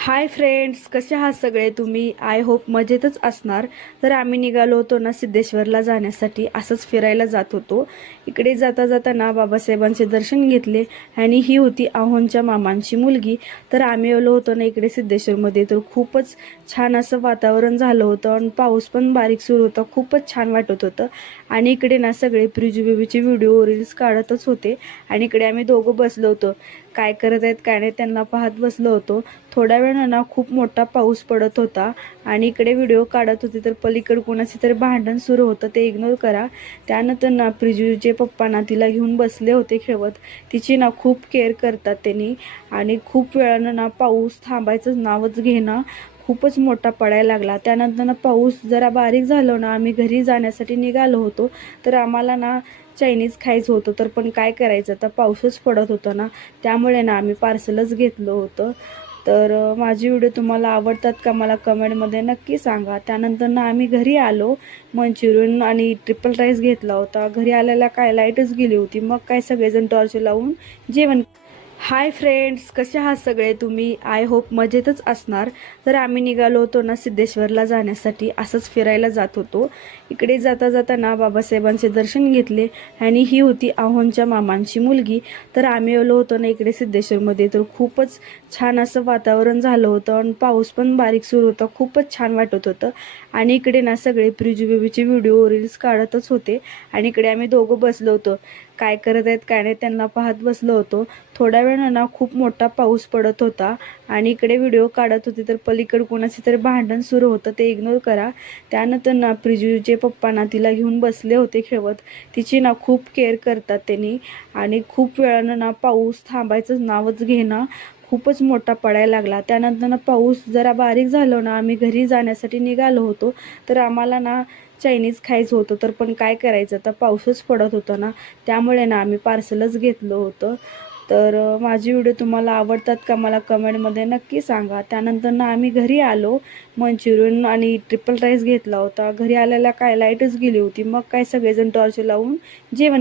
Hi friends, कसे आहात सगळे तुम्ही? आय होप मजेतच असणार. तर आम्ही निघालो होतो ना सिद्धेश्वरला जाण्यासाठी. असंच फिरायला जात होतो. इकडे जाता जाता ना बाबासाहेबांचे दर्शन घेतले आणि ही होती आहोंच्या मामांची मुलगी. तर आम्ही आलो होतो ना इकडे सिद्धेश्वरमध्ये. तर खूपच छान असं वातावरण झालं होतं आणि पाऊस पण बारीक सुरू होता. खूपच छान वाटत होतं. आणि इकडे ना सगळे प्रिजू बेबीचे व्हिडिओ रील्स काढतच होते. आणि इकडे आम्ही दोघं बसलो होतो. काय करत आहेत काय नाही त्यांना पाहत बसलो होतो. थोड्या वेळानं ना खूप मोठा पाऊस पडत होता आणि इकडे व्हिडिओ काढत होते. तर पलीकडे कोणाचे तरी भांडण सुरू होतं, ते इग्नोर करा. त्यानंतर ना प्रिजूचे पप्पा ना तिला घेऊन बसले होते खेळवत. तिची ना खूप केअर करतात त्यांनी. आणि खूप वेळानं ना पाऊस थांबायचं नावच घेणं, खूपच मोठा पडायला लागला. त्यानंतर ना पाऊस जरा बारीक झालो ना आम्ही घरी जाण्यासाठी निघालो होतो. तर आम्हाला ना चायनीज खायचं होतं, तर पण काय करायचं, आता पाऊसच पडत होता ना, त्यामुळे ना आम्ही पार्सलच घेतलं होतं. तर माझे व्हिडिओ तुम्हाला आवडतात का मला कमेंटमध्ये नक्की सांगा. त्यानंतर ना आम्ही घरी आलो. मंचुरियन आणि ट्रिपल राईस घेतला होता. घरी आल्याला काय लाईटच गेली होती. मग काय सगळेजण टॉर्च लावून जेवण. हाय फ्रेंड्स, कसे आहात सगळे तुम्ही? आय होप मजेतच असणार. तर आम्ही निघालो होतो ना सिद्धेश्वरला जाण्यासाठी. असंच फिरायला जात होतो. इकडे जाता जाता ना बाबासाहेबांचे दर्शन घेतले आणि ही होती आहोंच्या मामांची मुलगी. तर आम्ही आलो होतो ना इकडे सिद्धेश्वरमध्ये. तर खूपच छान असं वातावरण झालं होतं आणि पाऊस पण बारीक सुरू होता. खूपच छान वाटत होतं. आणि इकडे ना सगळे प्रिजू बेबीचे व्हिडिओ रील्स काढतच होते. आणि इकडे आम्ही दोघं बसलो होतो. काय करत आहेत काय नाही त्यांना पाहत बसलो होतो. थोड्या वेळानं ना खूप मोठा पाऊस पडत होता आणि इकडे व्हिडिओ काढत होते. तर पलीकडे कोणाचे तरी भांडण सुरू होतं, ते इग्नोर करा. त्यानंतर ना प्रिजूचे पप्पा ना तिला घेऊन बसले होते खेळवत. तिची ना खूप केअर करतात त्यांनी. आणि खूप वेळानं ना पाऊस थांबायचं नावच घेणं, खूपच मोठा पडायला लागला. त्यानंतर ना पाऊस जरा बारीक झालो ना आम्ही घरी जाण्यासाठी निघालो होतो. तर आम्हाला ना चायनीज खायचं होतं, तर पण काय करायचं, आता पाऊसच पडत होता ना, त्यामुळे ना आम्ही पार्सलच घेतलं होतं. तर माझे व्हिडिओ तुम्हाला आवडतात का मला कमेंटमध्ये नक्की सांगा. त्यानंतर ना आम्ही घरी आलो. मंचुरियन आणि ट्रिपल राईस घेतला होता. घरी आल्याला काय लाईटच गेली होती. मग काय सगळेजण टॉर्च लावून जेवण.